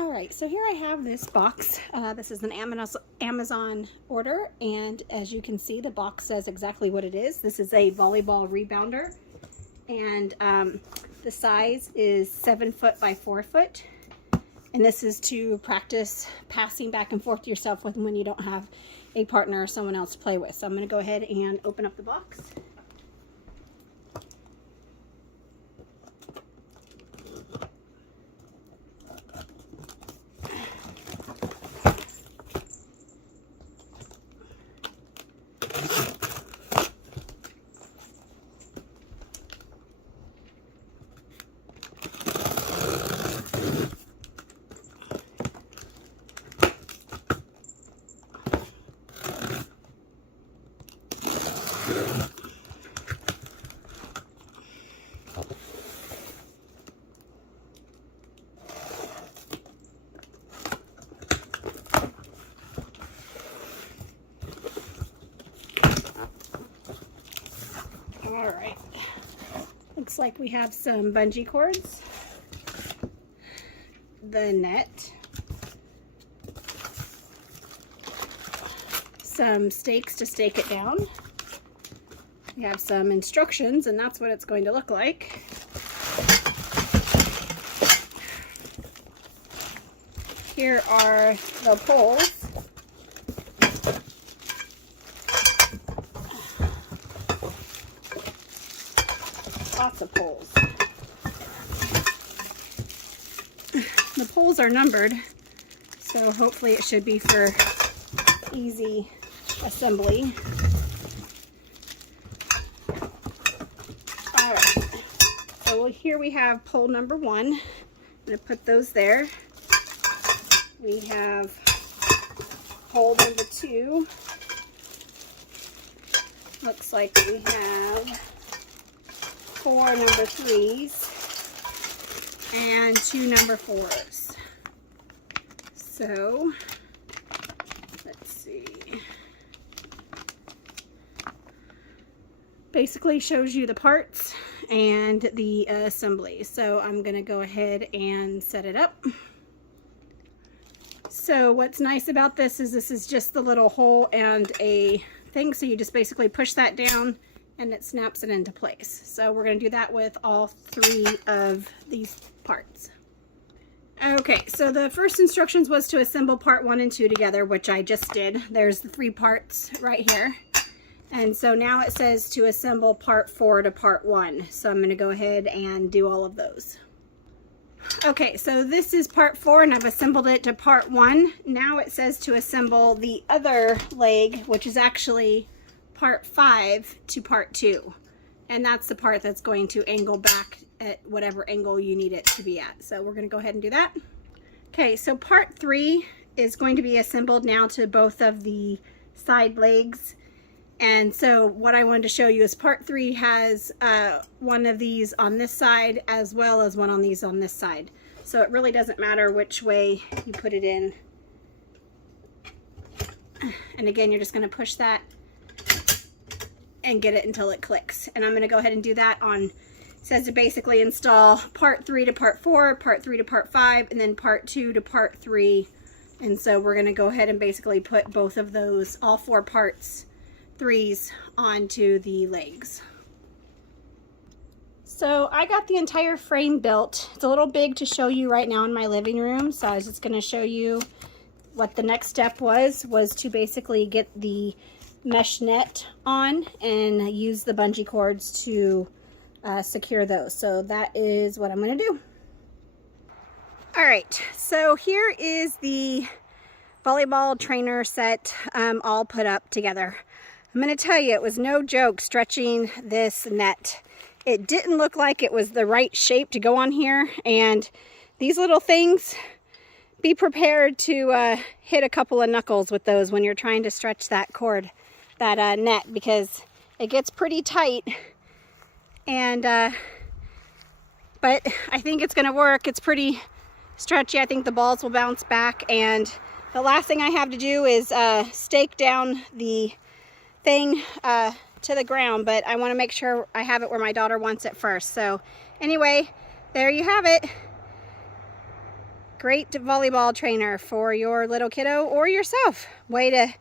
Alright, so here I have this box. This is an Amazon order, and as you can see, the box says exactly what it is. This is a volleyball rebounder, and the size is 7 foot by 4 foot. And this is to practice passing back and forth to yourself when you don't have a partner or someone else to play with. So I'm going to go ahead and open up the box. Alright, looks like we have some bungee cords, the net, some stakes to stake it down. We have some instructions, and that's what it's going to look like. Here are the poles. Lots of poles. The poles are numbered, so hopefully it should be for easy assembly. Alright, so here we have pole number 1. I'm going to put those there. We have pole number 2. Looks like we have 4 number 3s and 2 number 4s. So let's see. Basically shows you the parts and the assembly. So I'm going to go ahead and set it up. So what's nice about this is just the little hole and a thing. So you just basically push that down and it snaps it into place. So we're going to do that with all 3 of these parts. Okay, so the first instructions was to assemble part 1 and 2 together, which I just did. There's the 3 parts right here. And so now it says to assemble part 4 to part 1. So I'm going to go ahead and do all of those. Okay, so this is part 4 and I've assembled it to part 1. Now it says to assemble the other leg, which is actually part 5 to part 2, and that's the part that's going to angle back at whatever angle you need it to be at. So we're going to go ahead and do that. Okay, so part 3 is going to be assembled now to both of the side legs, and so what I wanted to show you is part 3 has one of these on this side as well as one on these on this side, so it really doesn't matter which way you put it in. And again, you're just going to push that and get it until it clicks. And I'm going to go ahead and do that on, it says to basically install part 3 to part 4, part 3 to part 5, and then part 2 to part 3. And so we're going to go ahead and basically put both of those, all 4 parts, 3s, onto the legs. So I got the entire frame built. It's a little big to show you right now in my living room, so I was just going to show you what the next step was to basically get the mesh net on and use the bungee cords to secure those. So that is what I'm going to do. Alright, so here is the volleyball trainer set all put up together. I'm going to tell you, it was no joke stretching this net. It didn't look like it was the right shape to go on here, and these little things, be prepared to hit a couple of knuckles with those when you're trying to stretch that cord, that net, because it gets pretty tight. And but I think it's gonna work. It's pretty stretchy. I think the balls will bounce back, and the last thing I have to do is stake down the thing to the ground, but I want to make sure I have it where my daughter wants it first. So anyway, there you have it. Great volleyball trainer for your little kiddo or yourself. Way to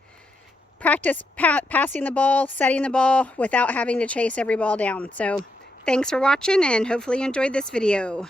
practice passing the ball, setting the ball without having to chase every ball down. So thanks for watching, and hopefully you enjoyed this video.